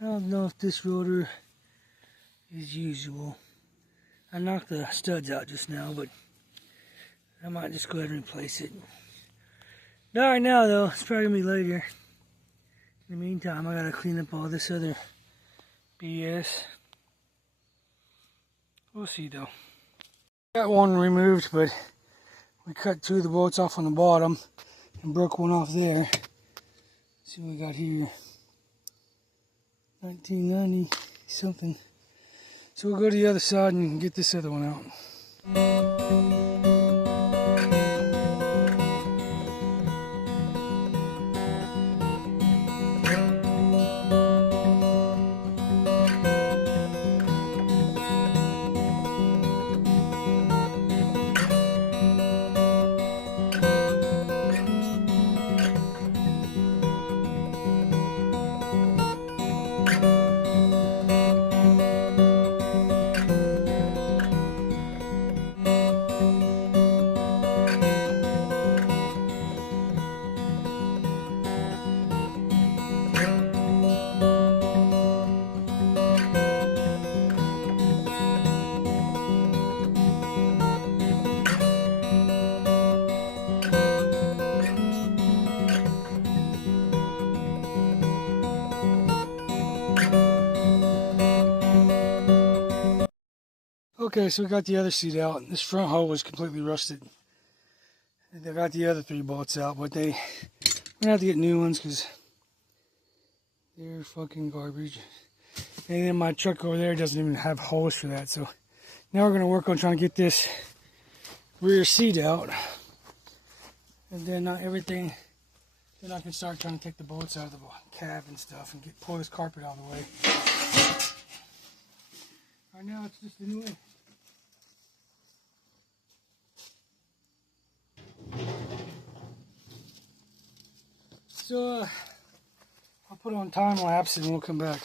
I don't know if this rotor is usable. I knocked the studs out just now, but I might just go ahead and replace it. Not right now though, it's probably gonna be later. In the meantime, I gotta clean up all this other BS. We'll see though. Got one removed, but we cut two of the bolts off on the bottom and broke one off there. Let's see what we got here. 1990 something. So we'll go to the other side and get this other one out. Okay, so we got the other seat out. This front hull was completely rusted. They got the other three bolts out, but we're gonna have to get new ones because they're fucking garbage. And then my truck over there doesn't even have holes for that. So now we're gonna work on trying to get this rear seat out, and then everything. Then I can start trying to take the bolts out of the cab and stuff and pull this carpet out of the way. Right now it's just a new way. So I'll put on time lapse and we'll come back.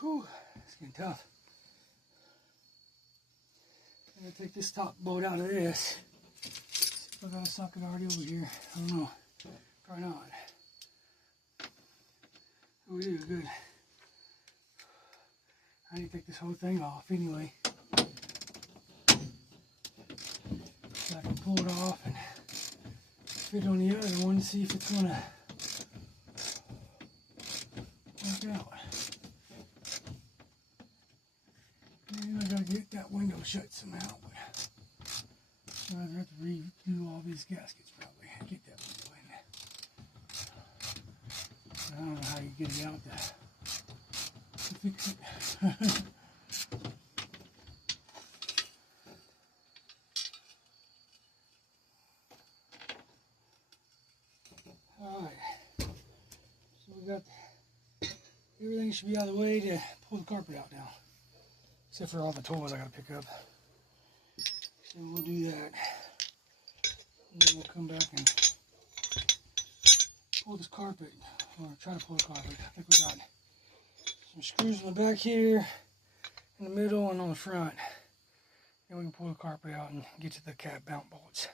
Whew, it's getting tough. I'm gonna take this top bolt out of this. See if I got a socket already over here. I don't know. Probably not. Oh, we do good. I need to take this whole thing off anyway. So I can pull it off and fit on the other one, see if it's gonna work out. And I gotta get that window shut somehow, but I'm gonna have to redo all these gaskets probably. Get that window in. I don't know how you get it out to fix it. Alright, so we got everything should be out of the way to pull the carpet out now. except for all the tools I gotta pick up. So we'll do that. And then we'll come back and pull this carpet, or try to pull the carpet. I think we got some screws in the back here, in the middle, and on the front. Then we can pull the carpet out and get to the cap mount bolts.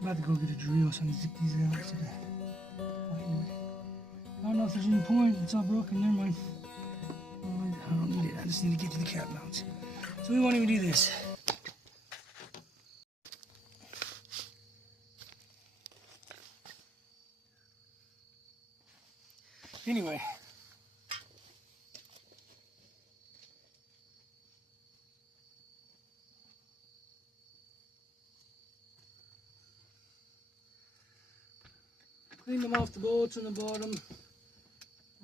I'm about to go get a drill so I can zip these out. So I don't know if there's any point. It's all broken. Never mind. I don't need it. I just need to get to the cap mounts. So we won't even do this. Anyway. Clean them off the bolts on the bottom,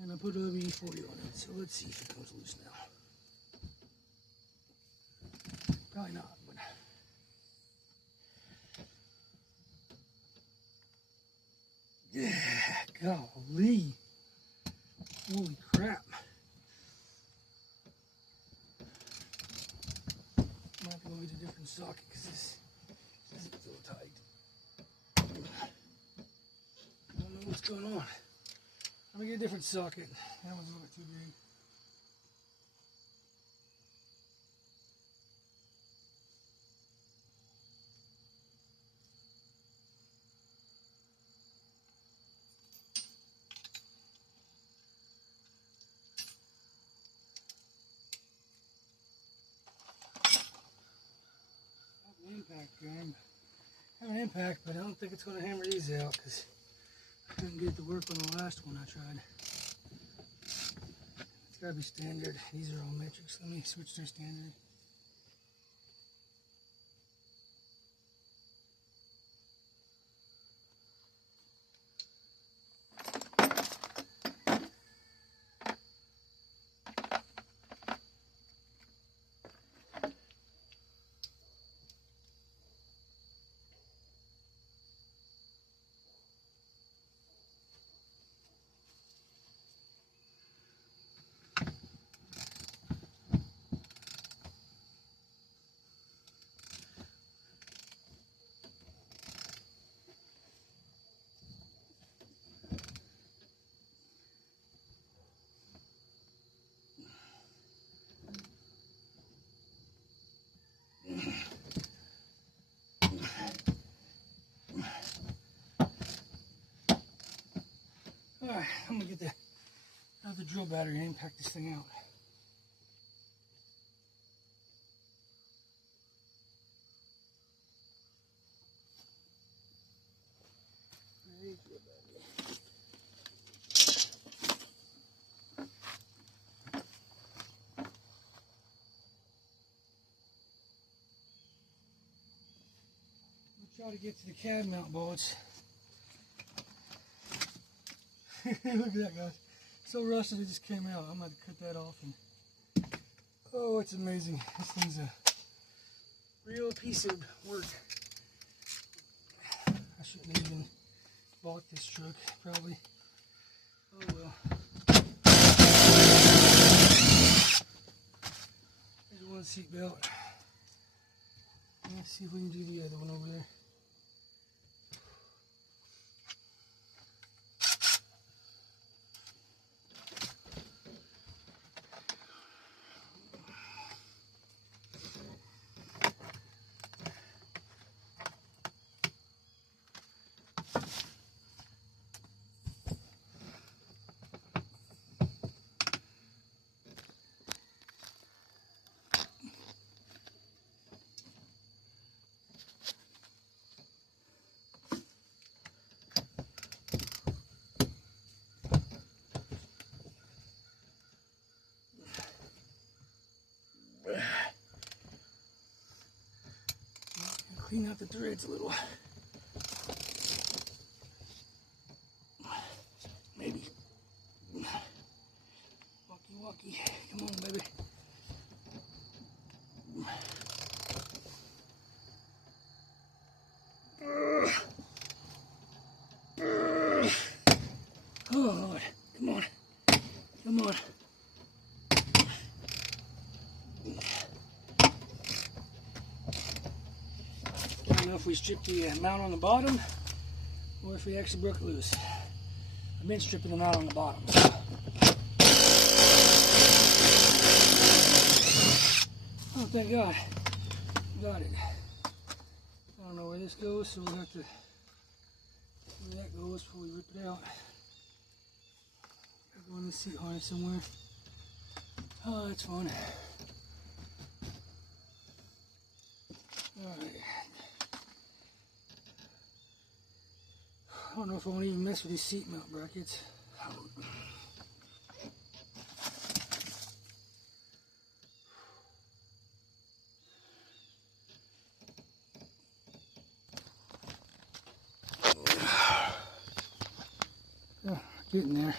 and I put WD-40 on it. So let's see if it comes loose now. Probably not, but yeah, golly, holy crap! Might have to go get a different socket because this isn't so tight. I don't know what's going on. Let me get a different socket. That one's a little bit too big. Impact gun. Have an impact, but I don't think it's going to hammer these out because I couldn't get it to work on the last one I tried. It's got to be standard. These are all metrics. Let me switch to standard. Alright, I'm gonna get the drill battery and pack this thing out. Try to get to the cab mount bolts. Look at that, guys. So rusted it just came out. I'm going to cut that off. And oh, it's amazing. This thing's a real piece of work. I shouldn't have even bought this truck, probably. Oh well. There's one seat belt. Let's see if we can do the other one over there. Clean out the threads a little. Maybe. Walkie. Come on, baby. Oh, Lord. Come on. Come on. I don't know if we stripped the mount on the bottom or if we actually broke it loose. I've been stripping the mount on the bottom. So. Oh, thank God. Got it. I don't know where this goes, so we'll have to see where that goes before we rip it out. Go in the seat harness somewhere. Oh, that's fun. Alright. I don't know if I want to even mess with these seat mount brackets. Oh, getting there.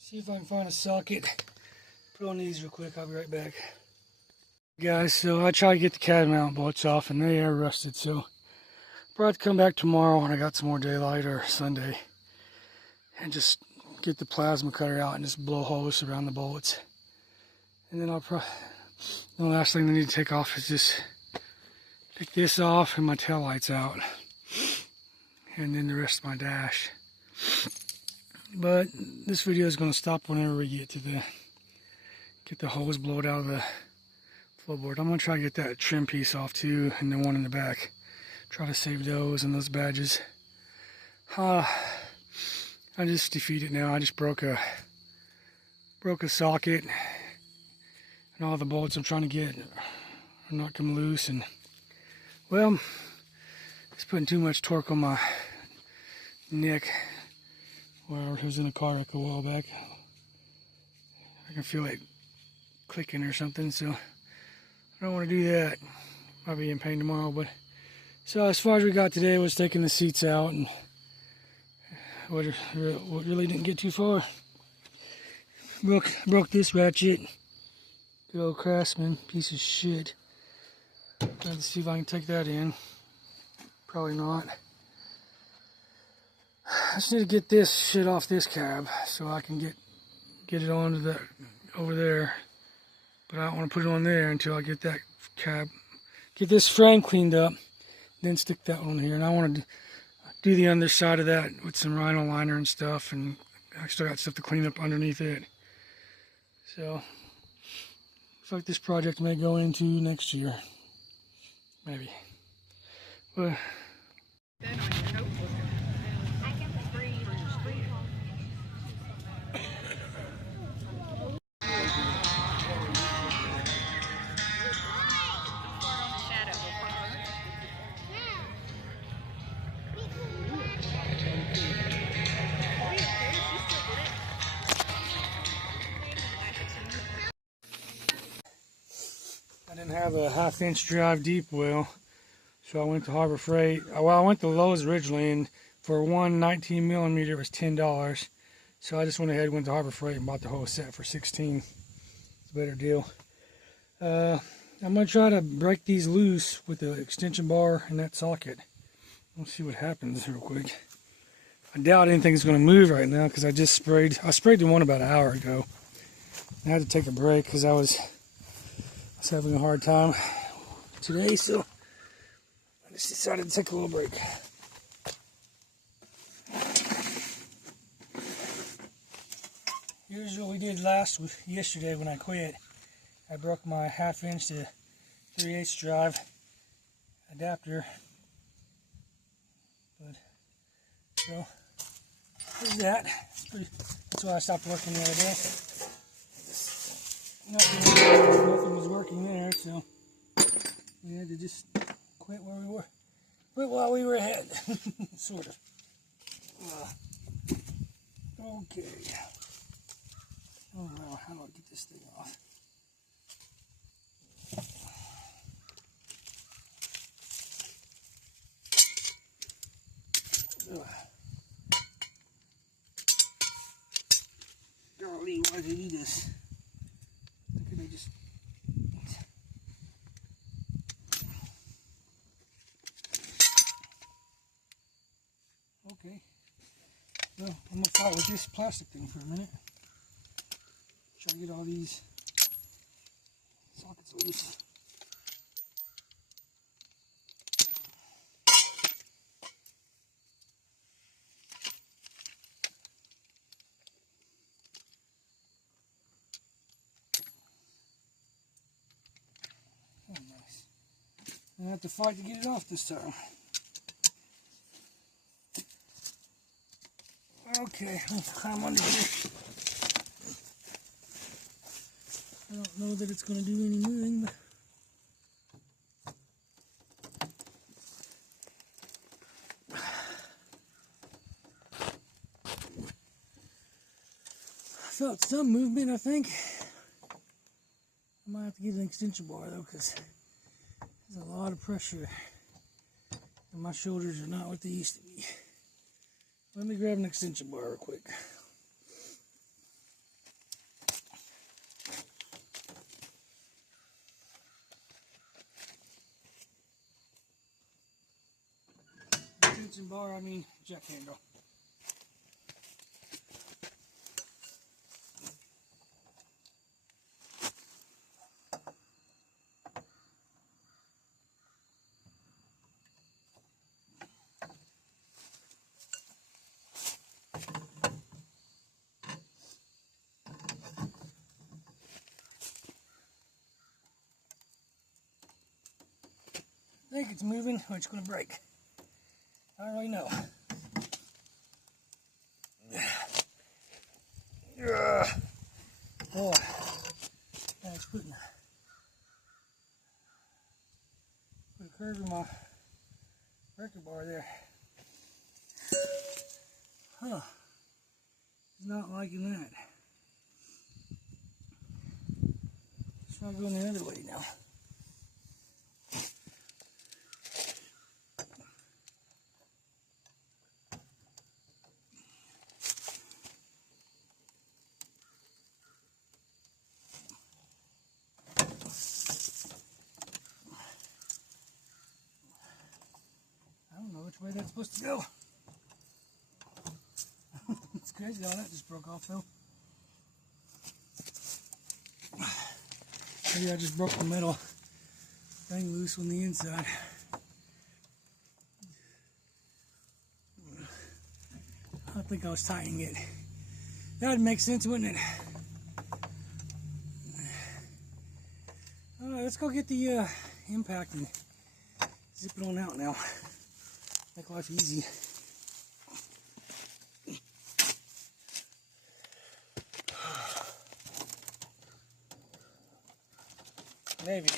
See if I can find a socket. Put on these real quick. I'll be right back. Guys, so I tried to get the cab mount bolts off and they are rusted. So I'll have to come back tomorrow when I got some more daylight or Sunday and just get the plasma cutter out and just blow holes around the bolts. And then the last thing I need to take off is just take this off and my tail lights out. And then the rest of my dash. But this video is going to stop whenever we get to get the hose blowed out of the floorboard. I'm going to try to get that trim piece off too, and the one in the back. Try to save those and those badges. I'm just defeated now. I just broke a socket, and all the bolts I'm trying to get are not coming loose. And well, it's putting too much torque on my neck. Well, I was in a car wreck a while back. I can feel it clicking or something, so I don't want to do that. I'll be in pain tomorrow. But so as far as we got today was taking the seats out, and what really didn't get too far. Broke this ratchet. Good old Craftsman piece of shit. Trying to see if I can take that in. Probably not. I just need to get this shit off this cab so I can get it onto the over there. But I don't want to put it on there until I get that cab, get this frame cleaned up, then stick that one here. And I want to do the underside of that with some rhino liner and stuff, and I still got stuff to clean up underneath it. So Looks like this project may go into next year. Maybe. But I didn't have a 1/2-inch drive deep well, so I went to Harbor Freight. Well, I went to Lowe's originally, and for one 19 millimeter it was $10. So I just went ahead and went to Harbor Freight and bought the whole set for $16. It's a better deal. I'm going to try to break these loose with the extension bar and that socket. Let's see what happens real quick. I doubt anything's going to move right now because I sprayed the one about an hour ago. I had to take a break because I was having a hard time today, so I just decided to take a little break. Here's what we did yesterday when I quit. I broke my 1/2-inch to 3/8 drive adapter. But so there's that. That's why I stopped working the other day. Nothing was working there, so we had to just quit where we were. Quit while we were ahead, sort of. Okay. Oh no, how do I get this thing off? Golly, why did I do this? Could I just... Okay. Well, I'm going to fight with this plastic thing for a minute. Try to get all these sockets loose. Oh, nice. I have to fight to get it off this time. Okay, I'll climb under here. I don't know that it's going to do any moving, but I felt some movement, I think. I might have to get an extension bar though, because there's a lot of pressure and my shoulders are not what they used to be. Let me grab an extension bar real quick. Extension bar, I mean jack handle. I think it's moving or it's going to break. I don't really know. Boy, that's putting a curve in my breaker bar there. Huh. Not liking that. Let's try going the other way now. I don't know which way that's supposed to go. It's crazy how that just broke off though. Maybe I just broke the metal thing loose on the inside. I think I was tightening it. That would make sense, wouldn't it? let's go get the impact and zip it on out now. Make life easy. Maybe.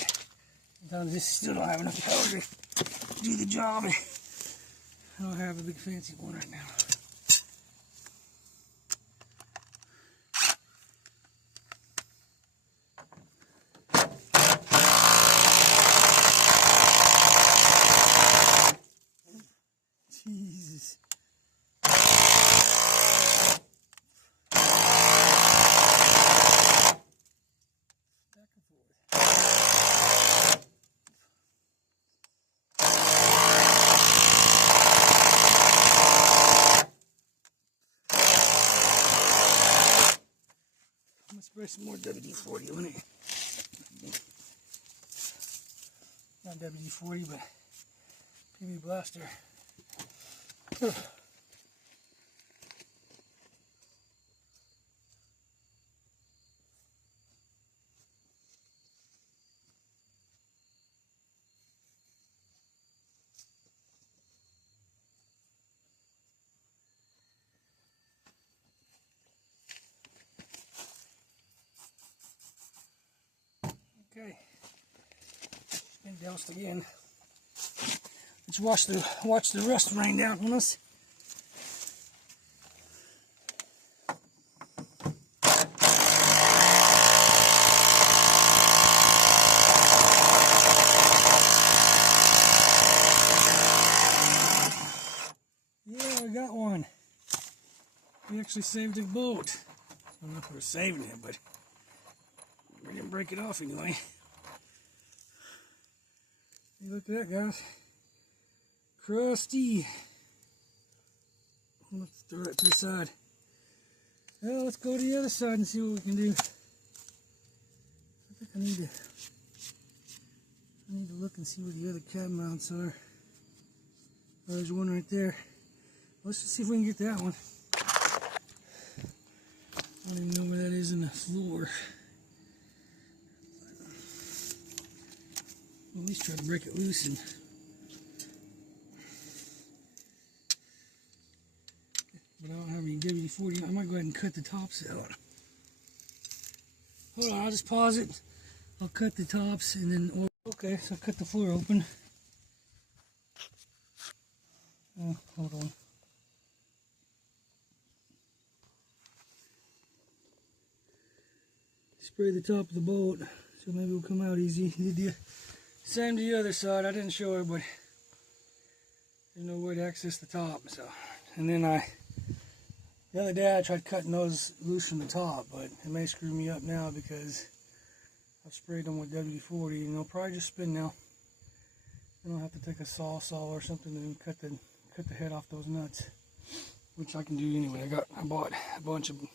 Sometimes this still don't have enough power to do the job. I don't have a big fancy one right now. Jesus. Back and forth. I'm gonna spray some more WD-40 on it. Not WD-40, but PB Blaster. Okay, been doused again. Let's watch the rust rain down on us. Yeah, we got one. We actually saved the boat. I don't know if we were saving it, but we didn't break it off anyway. Hey, look at that, guys. Crusty. Let's throw it to the side. Well, let's go to the other side and see what we can do. I think I need to look and see where the other cab mounts are. Oh, there's one right there. Let's just see if we can get that one. I don't even know where that is in the floor. At least try to break it loose and but I don't have any WD-40. I might go ahead and cut the tops out. Hold on, I'll just pause it. I'll cut the tops and then okay, so cut the floor open. Oh, hold on. Spray the top of the bolt so maybe it'll come out easy. Did the same to the other side. I didn't show her, but there's no way to access the top. So, and then the other day I tried cutting those loose from the top, but it may screw me up now because I've sprayed them with WD-40 and they'll probably just spin now. Then I'll have to take a saw or something and cut the head off those nuts, which I can do anyway. I bought a bunch of. We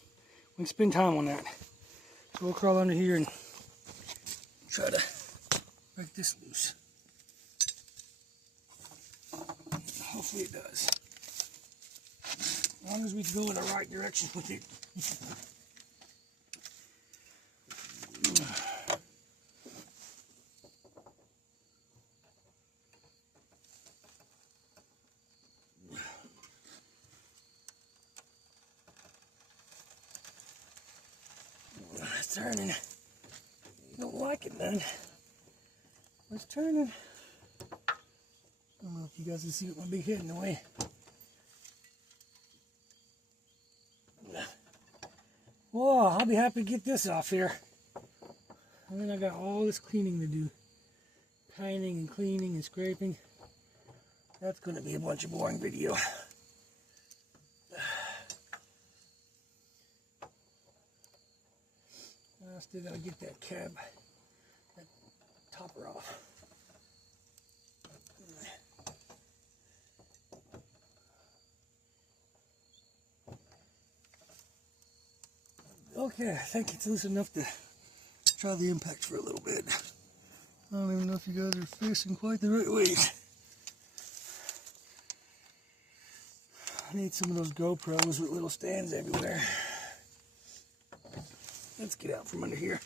can spend time on that. So we'll crawl under here and try to break this loose. Hopefully it does. As long as we go in the right direction with it. It's turning. You don't like it, man. It's turning. I don't know if you guys can see with my big head in the way. Whoa, I'll be happy to get this off here. And then I got all this cleaning to do. Painting and cleaning and scraping. That's going to be a bunch of boring video. I still got to get that cab, that topper off. Okay, I think it's loose enough to try the impact for a little bit. I don't even know if you guys are facing quite the right way. I need some of those GoPros with little stands everywhere. Let's get out from under here.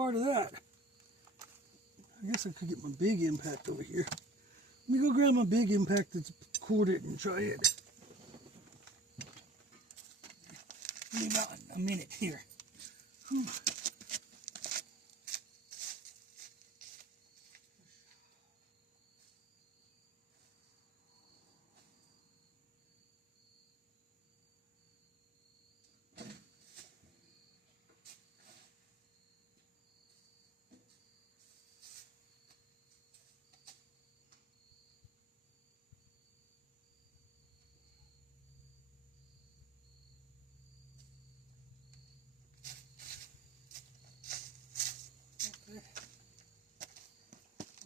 part of that. I guess I could get my big impact over here. Let me go grab my big impact that's corded and try it. Give me about a minute here. Whew.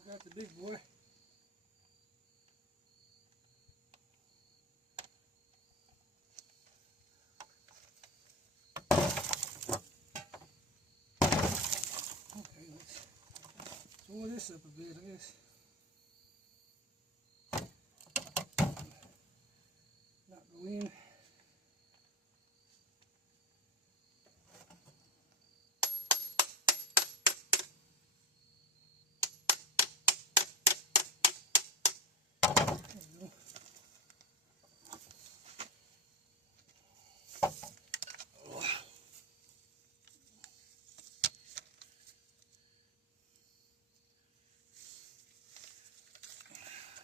Got the big boy. Okay, let's roll this up a bit, I guess. Not go in.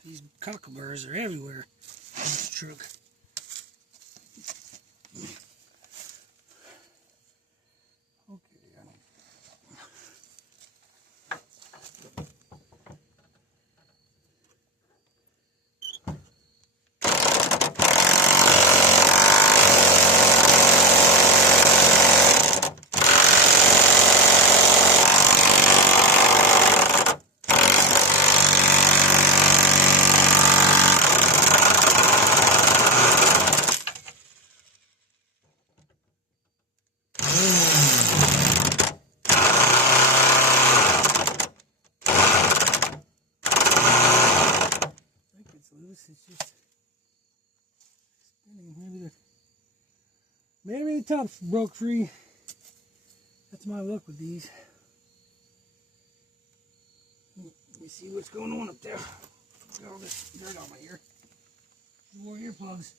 These cockleburrs are everywhere in this truck. It's just spinning. Maybe the top's broke free. That's my luck with these. Let me see what's going on up there. Got all this dirt on my ear. More earplugs.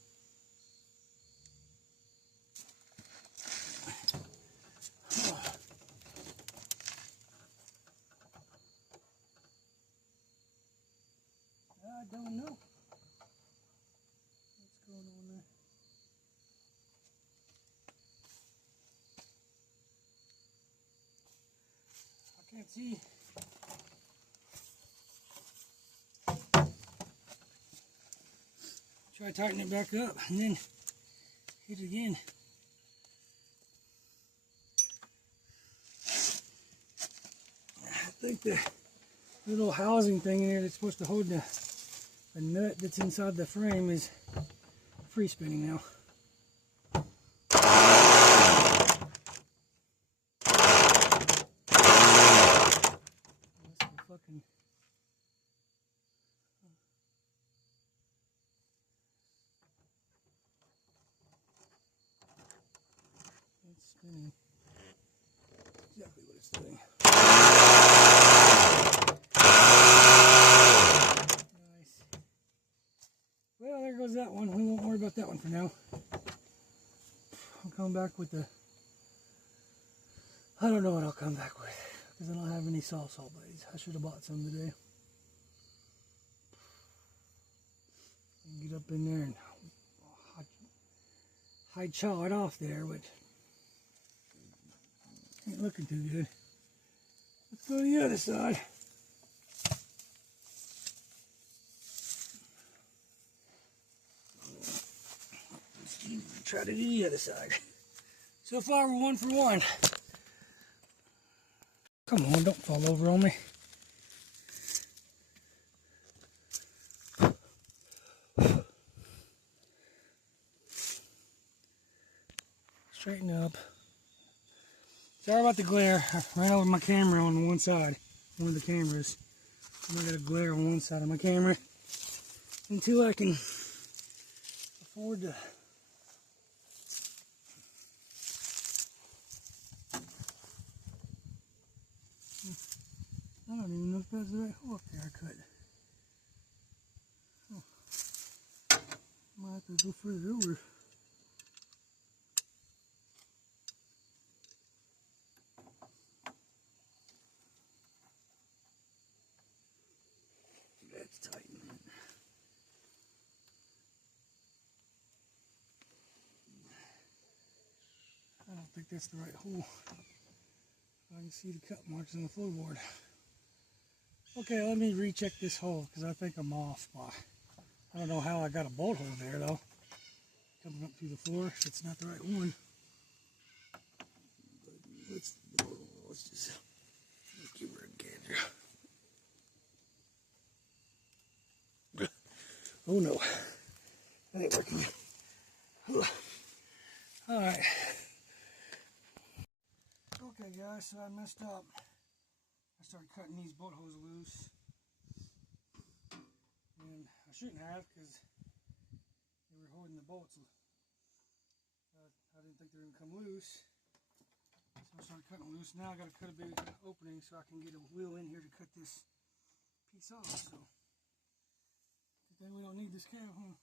I don't know what's going on there. I can't see. Try to tighten it back up and then hit it again. I think the little housing thing in there that's supposed to hold the nut that's inside the frame is free spinning now. It's spinning. Exactly what it's doing. Nice. Well, there goes that one. We won't worry about that one for now. I'll come back with the... I don't know what I'll come back with, because I don't have any saw blades. I should have bought some today. Get up in there and hide chaw it off there, but ain't looking too good. Let's go to the other side. Try to do the other side. So far we're 1 for 1. Come on, don't fall over on me. Straighten up. Sorry about the glare. I ran over my camera on one side. One of the cameras. I'm not going to glare on one side of my camera until I can afford to. I don't even know if that's the right hole up there I cut. Oh. Might have to go further over. That's tight, man. I don't think that's the right hole. I can see the cut marks on the floorboard. Okay, let me recheck this hole because I think I'm off. I don't know how I got a bolt hole there though. Coming up through the floor, it's not the right one. But let's just give her a gander. Oh no, that ain't working. All right. Okay guys, so I messed up. I started cutting these bolt holes loose. And I shouldn't have because they were holding the bolts. I didn't think they were going to come loose. So I started cutting them loose. Now I got to cut a big opening so I can get a wheel in here to cut this piece off. So, good thing we don't need this cab, huh?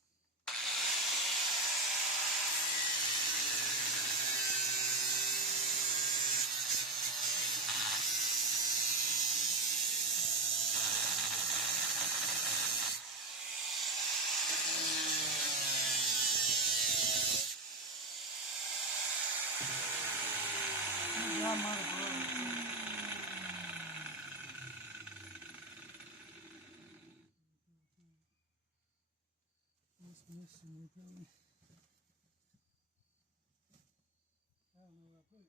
I might have broke. What's missing here, probably? I don't know where I put it.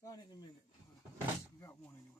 Find it in a minute. We got one anyway.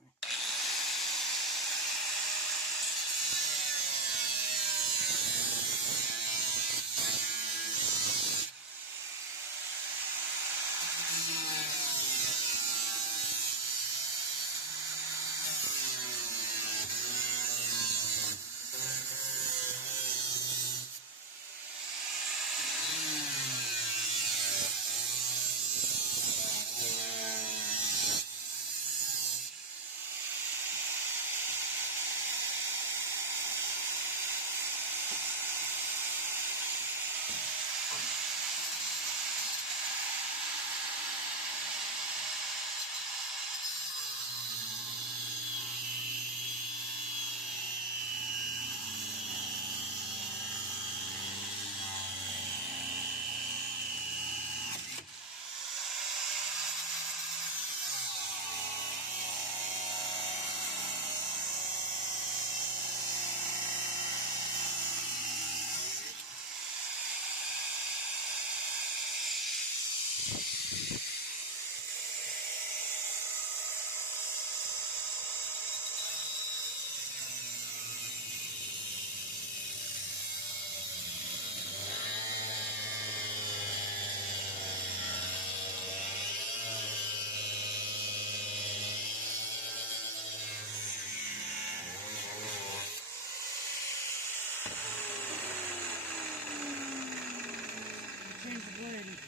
Change the blade.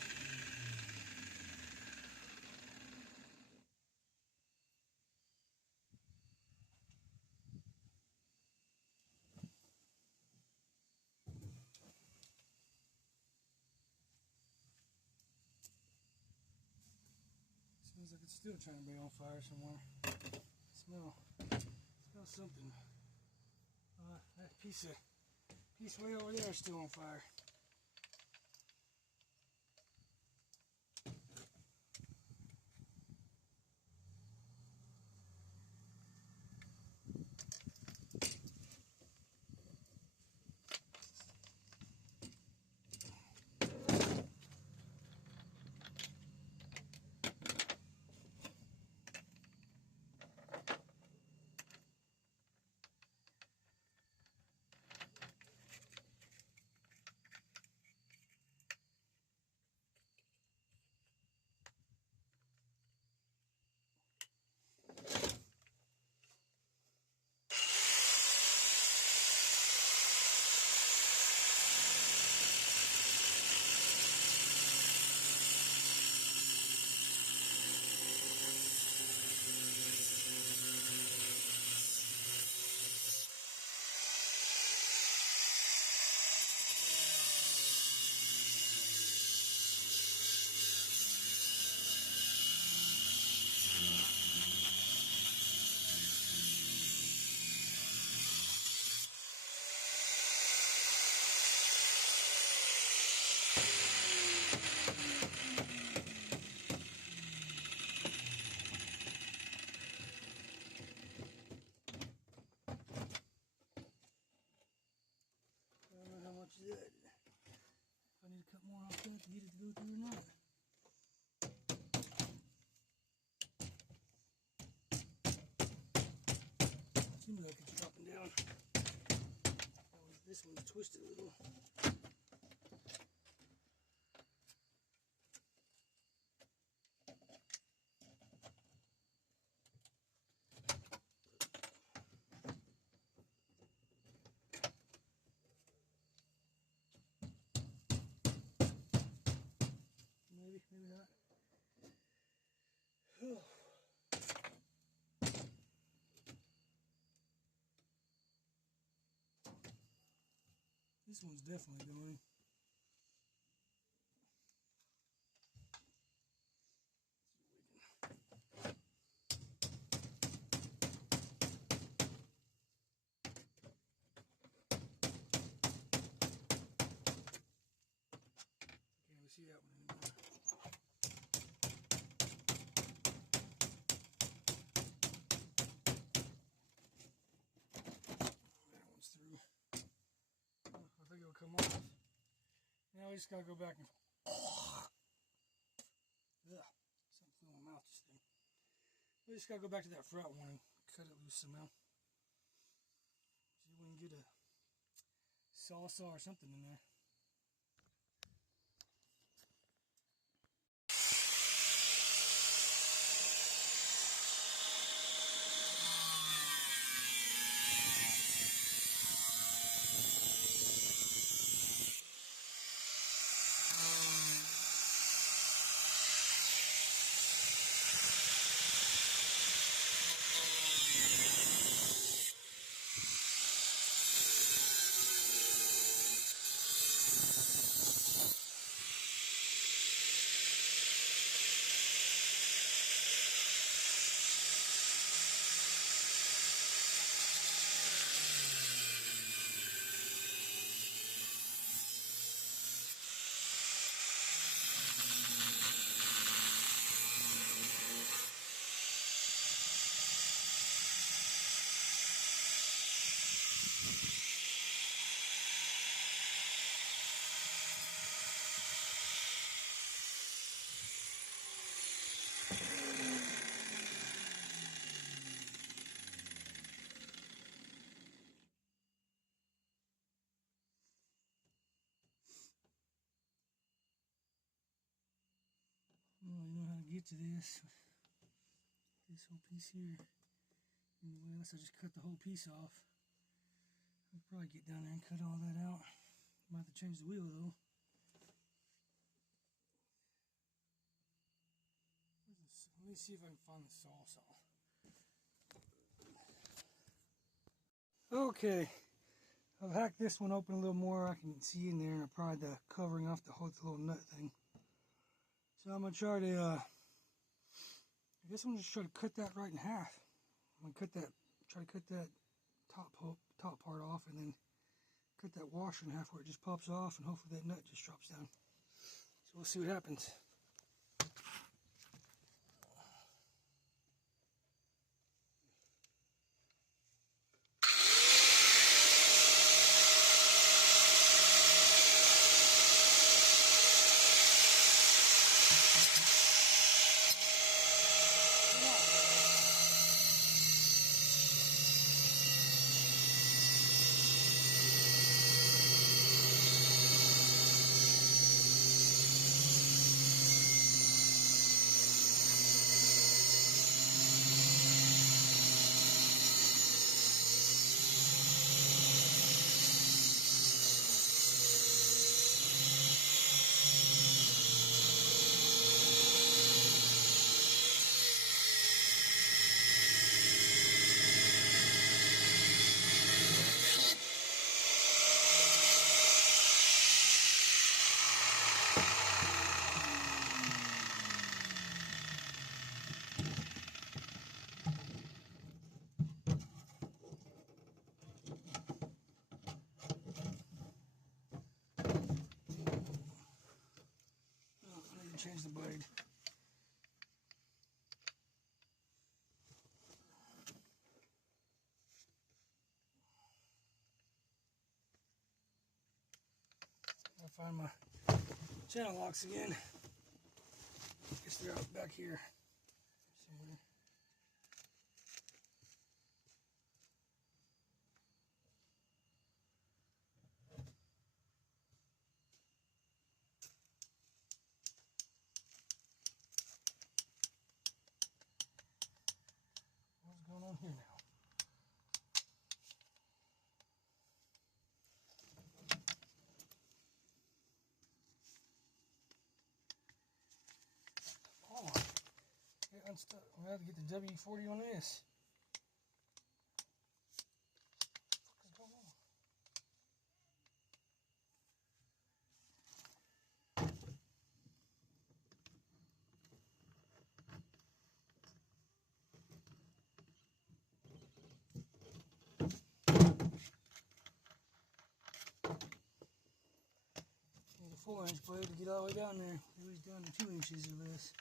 Smells like it's still trying to be on fire somewhere. Smell something. That piece way over there is still on fire. twist it a little. Maybe not. Oh. This one's definitely going. Can't even see that one anymore. That one's through. Oh, I think it'll come off. Now we just gotta go back and. Ugh, something flew in my mouth just then. We just gotta go back to that front one and cut it loose somehow. See if we can get a saw or something in there. I don't really know how to get to this whole piece here. Anyway, unless I just cut the whole piece off. I'll probably get down there and cut all that out. Might have to change the wheel though. Let me see if I can find the saw. Okay, I've hacked this one open a little more. I can see in there, and I pried the covering off to hold the little nut thing. So I'm gonna try to, I guess I'm just trying to cut that right in half. I'm gonna try to cut that top part off, and then cut that washer in half where it just pops off, and hopefully that nut just drops down. So we'll see what happens. Change the blade. I'll find my channel locks again. Guess they're out back here somewhere. on here now? Oh, get unstuck. We have to get the W40 on this. What the fuck is going on? Need a 4-inch blade to get all the way down there. It was down to 2 inches or less.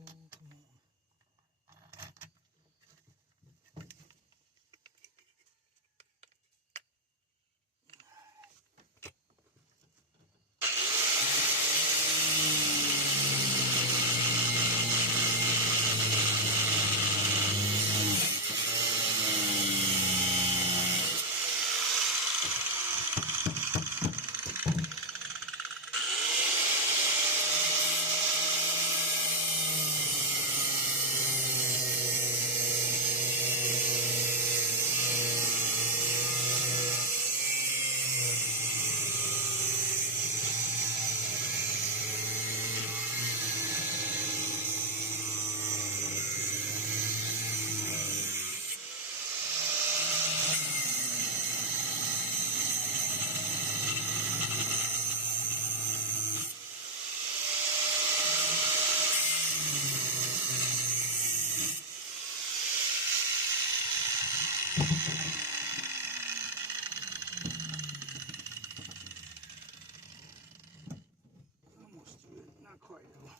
Oh, come on. Almost through it. Not quite though.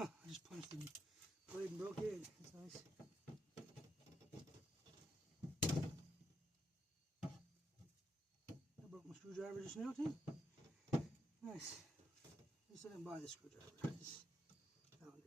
I just punched the blade and broke it. That's nice. I broke my screwdriver just now too. Nice. At least I didn't buy the screwdriver. I just found it.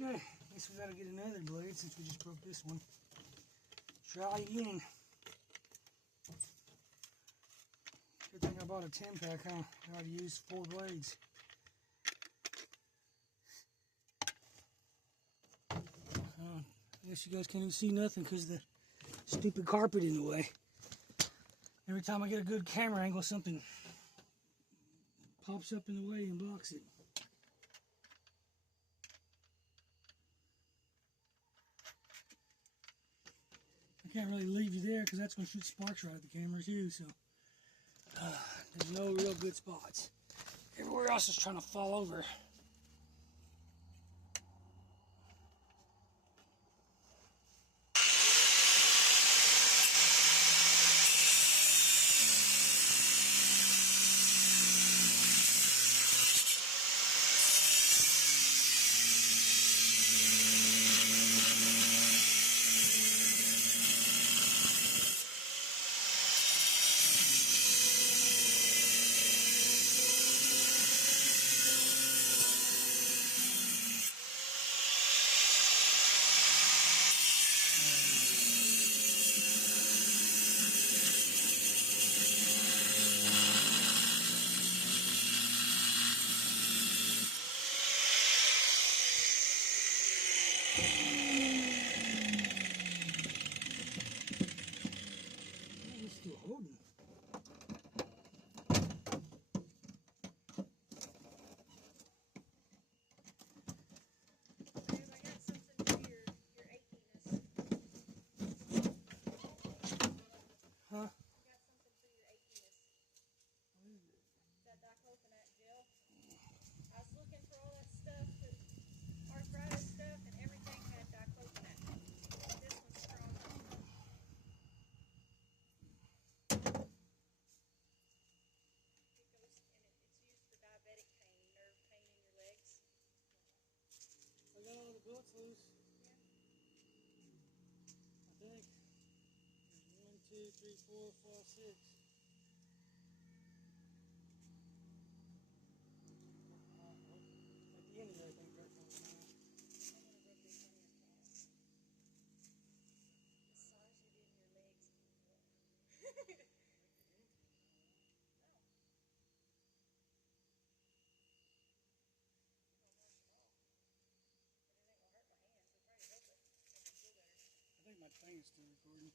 Okay, guess we gotta get another blade since we just broke this one. Try again. Good thing I bought a 10-pack, huh? I ought to use 4 blades. I guess you guys can't even see nothing because of the stupid carpet in the way. Every time I get a good camera angle, something pops up in the way and blocks it. I can't really leave you there because that's going to shoot sparks right at the camera too, so there's no real good spots. Everywhere else is trying to fall over. 3, 4, 5, 6. At the end of there, I think right now. Massage it in your legs. I think my thing is still recording.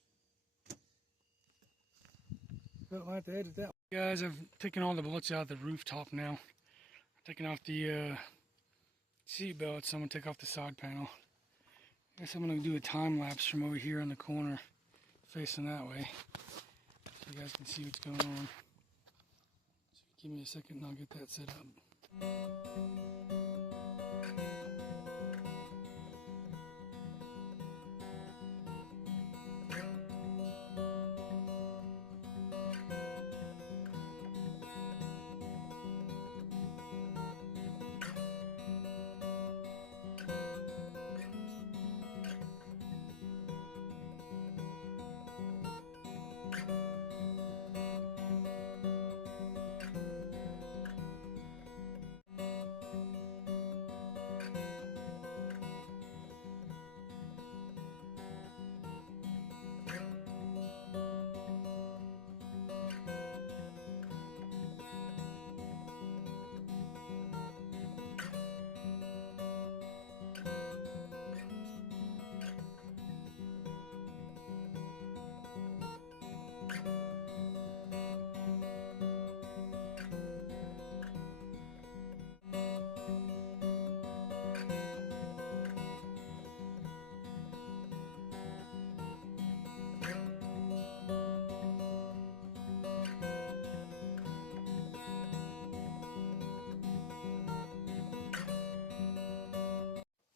But I'll have to edit that. Guys, I've taken all the bolts out of the rooftop now. Taking off the seat belts. I'm going to take off the side panel. I guess I'm going to do a time lapse from over here in the corner, facing that way, so you guys can see what's going on. So give me a second and I'll get that set up.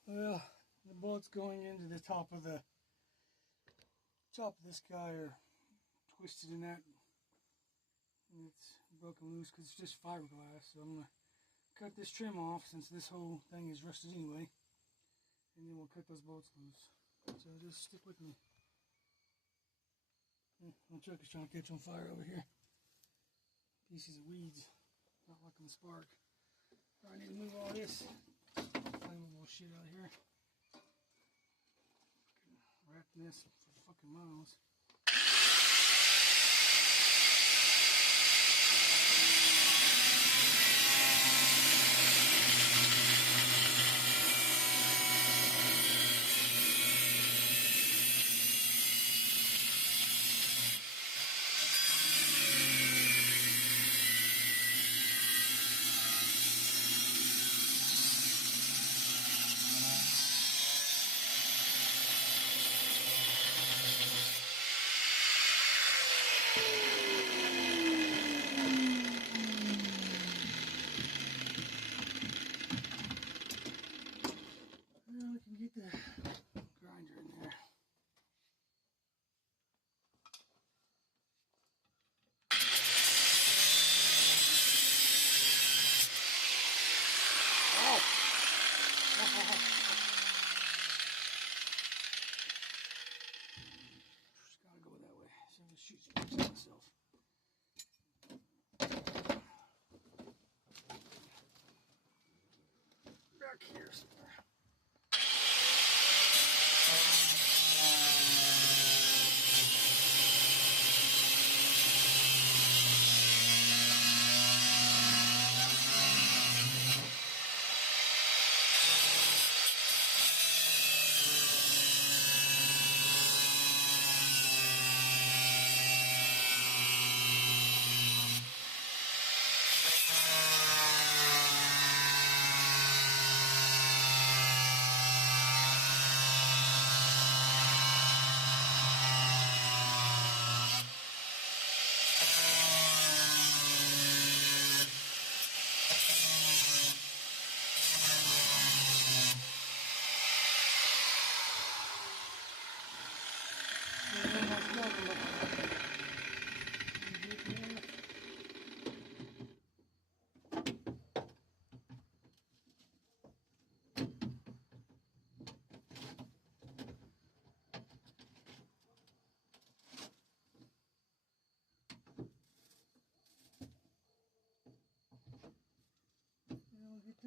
Well, the bolts going into the top of this guy are twisted in that, and it's broken loose because it's just fiberglass. So I'm gonna cut this trim off since this whole thing is rusted anyway, and then we'll cut those bolts loose. So just stick with me. My truck is trying to catch on fire over here. Pieces of weeds, not liking the spark. I need to move all this flammable shit out of here. Wrapping this for fucking miles. Well, we can get the grinder in there. Oh! Just gotta go that way. So I'm just shoot sparks at myself. Back here somewhere.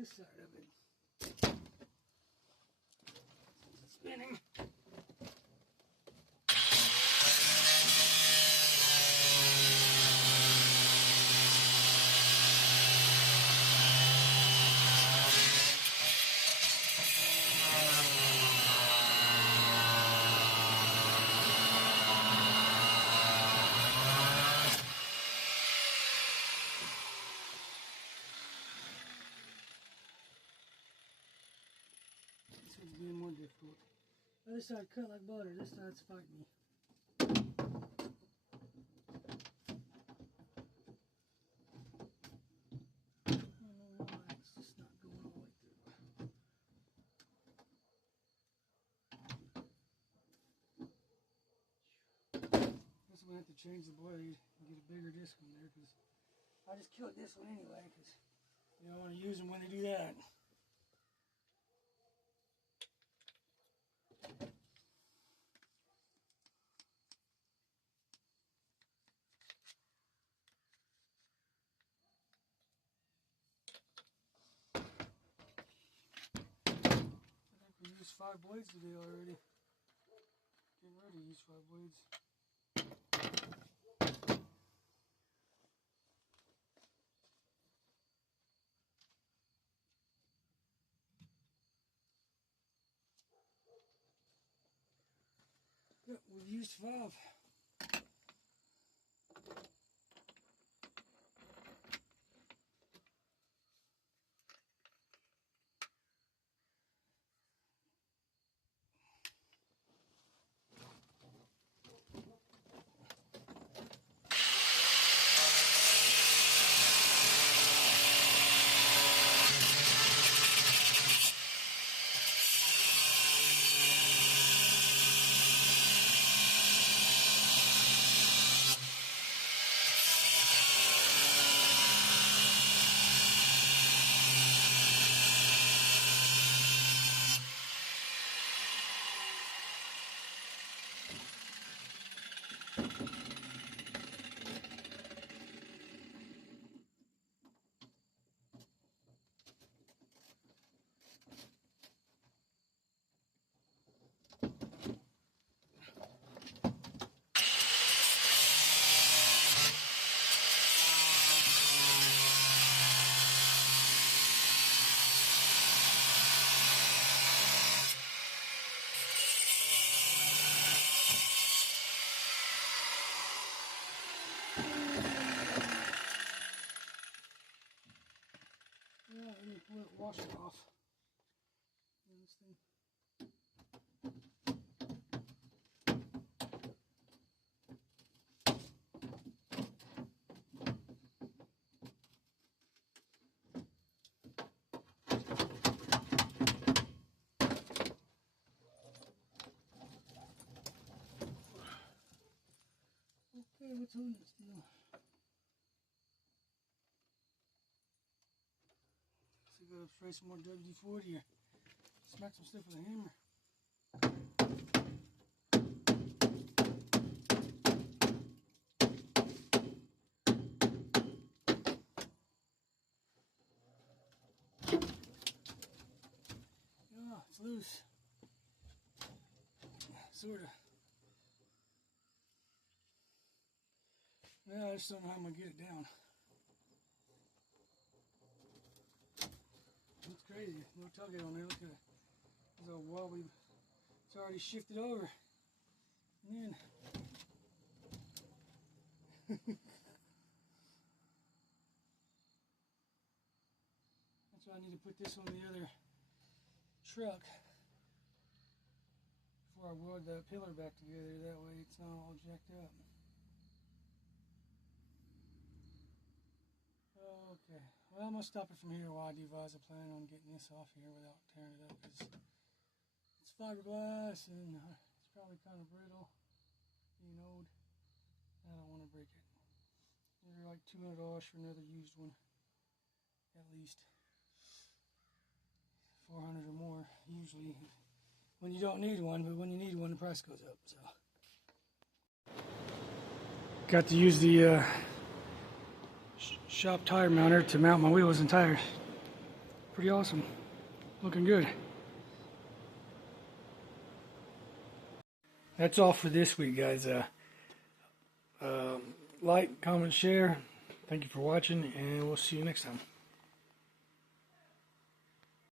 this side of it. It's spinning. This one's being more difficult. Other side cut like butter, this side's fighting me. I don't know why, it's just not going all the way through. Guess I'm gonna have to change the blade and get a bigger disc on there, because I just killed this one anyway, because you don't want to use them when they do that. We used 5 blades today already. Getting ready to use 5 blades. Yep, we've used 5. Yeah, let me pull that washer off. And this thing. Okay, what's on this deal? So I gotta spray some more WD-40 here. Smack some stuff with a hammer. Yeah, it's loose. Sorta. Yeah, I just don't know how I'm gonna get it down. It's crazy. Little tughead on there. Look at it. It's all wobbly. It's already shifted over. And then that's why I need to put this on the other truck before I weld the pillar back together. That way it's not all jacked up. Okay, well, I'm going to stop it from here while I devise a plan on getting this off here without tearing it up, because it's fiberglass and it's probably kind of brittle, being old. I don't want to break it. They're like $200 for another used one, at least. 400 or more, usually, when you don't need one, but when you need one, the price goes up, so. Got to use the shop tire mounter to mount my wheels and tires. pretty awesome. Looking good. That's all for this week, guys. Like, comment, share. Thank you for watching, and we'll see you next time.